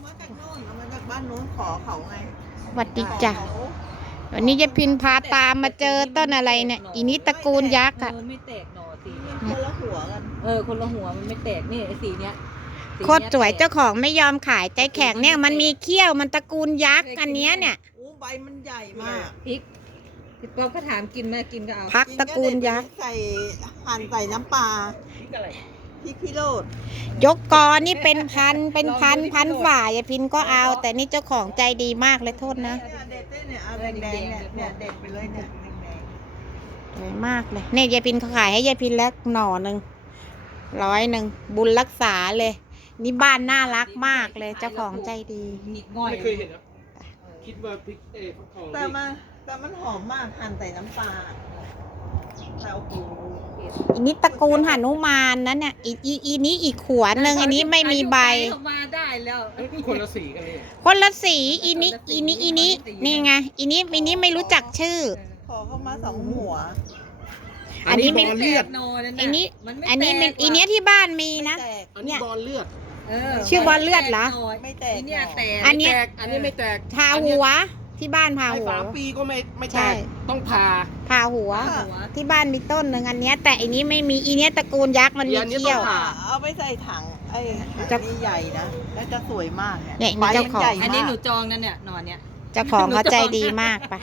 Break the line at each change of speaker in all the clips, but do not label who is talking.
มาจากโน่นเอามาจากบ้านโน้นขอเขาไง
สวัสดีจ้ะวันนี้ยายพินพาตามมาเจอต้นอะไรเนี่ยอีนี้ตระกูลยักษ์อะ
ไม่แตกหน่อสีเนี่ย
คนละหัวกัน
คนละหัวมันไม่แตกนี่ไอ้สีเนี้ย
โคตรสวยเจ้าของไม่ยอมขายใจแข็งเนี่ยมันมีเขี้ยวมันตระกูลยักษ์อันเนี้ยเนี่ย
อู้ใบมันใหญ่มาก
พริกพี่ป๊อปก็ถามกินไหมกินก็เอา
พักตระกูลยักษ์
ใส่หั่นใส่น้ำปลา
พริกอะไร
พริกพิโรธ
ยกกอนี่เป็นพันฝ่ายายพินก็เอา แต่นี่เจ้าของใจดีมากเลยโทษนะ
เนี่ยเด็ดได้เนี่ยเอาแดงๆเนี่ยเด็ดไปเลยเนี่ยแดง
สวยมากเลยเนี่ยยายพินเขาขายให้ยายพินแล้วหน่อหนึ่ง100บุญรักษาเลย นี่บ้านน่ารักมากเลยเจ้าของใจดี
หงิกง่อย
ไม่เคยเห็นครับคิดว่าพริกฟักทอง
ๆแต่มันหอมมากหั่นใส่น้ำปลาแต่โอ้โห
อันนี้ตระกูลหนุมานนะเนี่ยอีนี้อีกขวดหนึ่งอันนี้ไม่มีใบ
เข้ามาได้แล้ว
คนละสีกันเลย
คนละสีอีนี้นี่ไงอีนี้ไม่รู้จักชื่อ
ขอเข้ามา2 หัว
อันนี้ไม่
บอลเลือด
อันนี้อีเนี้ยที่บ้านมีนะ
ไม่แตก
อันนี้บอลเลือด
ชื่อบอลเลือดเหรอ
ไม่แตก
เนี่ยแตก
อันเนี้ย
แตกอันนี้ไม่แตก
พาหัวที่บ้านพา
ให้
หัว
3 ปีก็ไม่แต
ใช่
กต้องผ่า
พาหัว ที่บ้านมีต้นหนึ่งอันเนี้ย แต่อันนี้ไม่มีอีเนี้ยตระกูลยักษ์มันมี
อันนี้
เขี้ยว
ต้องผ่า
เอาไปใส่ถังไอ้ถัง
จะ
นี่ใหญ่นะแล้วจะสวยมาก
เนี่ย
ใบ
เจ้า
มัน
ของ
ใหญ่
อันนี้
มา
หนู
ก
จองนั่นเนี่ยหน่อเนี้ย
เจ้าของเขาใจดีมากไป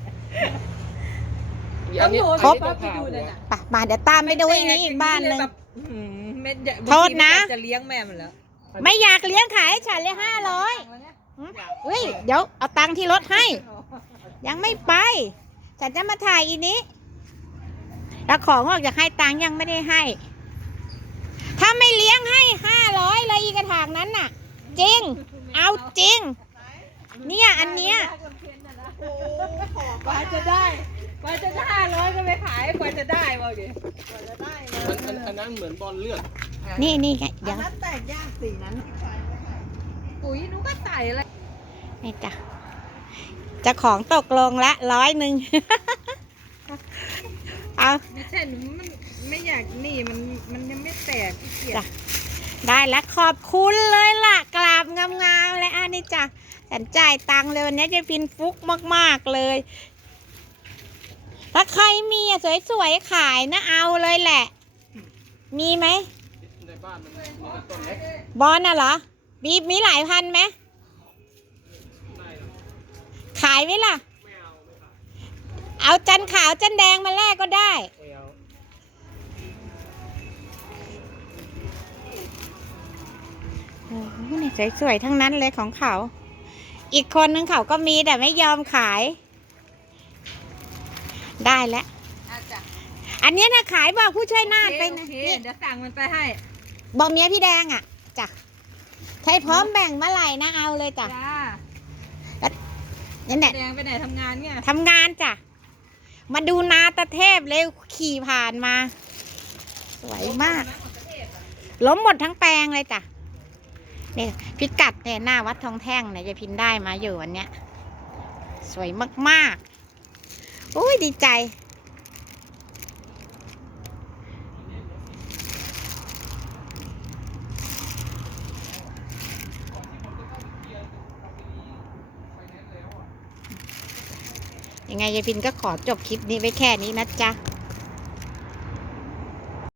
อันนี้
ครบ
อันนี้ต้องผ่าหัว
ไปมาเดี๋ยวตามไปดูอีนี้อีกบ้านหนึ่ง
ไม่
โทษนะ
จะเลี้ยงแม่มันแล้ว
ไม่อยากเลี้ยงขายให้ฉันเลย500เฮ้ยเดี๋ยวเอาตังค์ที่รถให้ ยังไม่ไป ฉันจะมาถ่ายอีนี้แล้วของออกจากให้ตังค์ยังไม่ได้ให้ ถ้าไม่เลี้ยงให้500เลยอีกระถางนั้นน่ะ จริง เอาจริง เนี่ยอันเนี้ย
โอ้ขอก
ว่าจะได้500ก็ไปขายกว่าจะได้บอกดิ
กว่าจะได้มา
อันนั้นเหมือนบอลเลือด
นี่ไง
อั
เดี๋ย
น
ว
ปุ๋ยหนูก็ใส่อะไร
นี่จ้ะเจะของตกลงละ100เอา
ไม่ใช่หนูมันไม่อยากนี่มันยังไม่แตกขี้เกียจ
จ้ะ ได้แล้วขอบคุณเลยล่ะกราบงามๆเลยอันนี้จ้ะฉันจ่ายตังค์เลยวันนี้จะพินฟุกมากๆเลยถ้าใครมีสวยๆขายนะเอาเลยแหละ มีไหม
ในบ้านมันมีแต่ต้นเล็ก
บอลน่ะเหรอมีหลายพันไหมขายไหมล่ะ เอาจันขาวจันแดงมาแลกก็ได้
ไม่เอา
โอ้โหนี่สวยๆทั้งนั้นเลยของเขา อีกคนนึงเขาก็มีแต่ไม่ยอมขาย ได้แล้ว อันเนี้ยนะขายบอกผู้ช่วยนาฏไปนะ
โอเค
นี่
เดี๋ยวสั่งมันไปให้
บอกเมียพี่แดงอ่ะจ้ะใครพร้อมแบ่งเมื่อไหร่นะเอาเลยจ้ะ
จ้า
นั่นแหละ
แดงไปไหนทำงานไง
ทำงานจ้ะมาดูนาตะเทพเลยขี่ผ่านมา สวยมาก ล้มหมดทั้งแปลงเลยจ้ะเนี่ยพิกัดเนี่ยหน้าวัดทองแท่งเนี่ยจะพินได้มาอยู่วันเนี้ย สวยมากๆอุ้ยดีใจยังไงยายพินก็ขอจบคลิปนี้ไว้แค่นี้นะจ๊ะ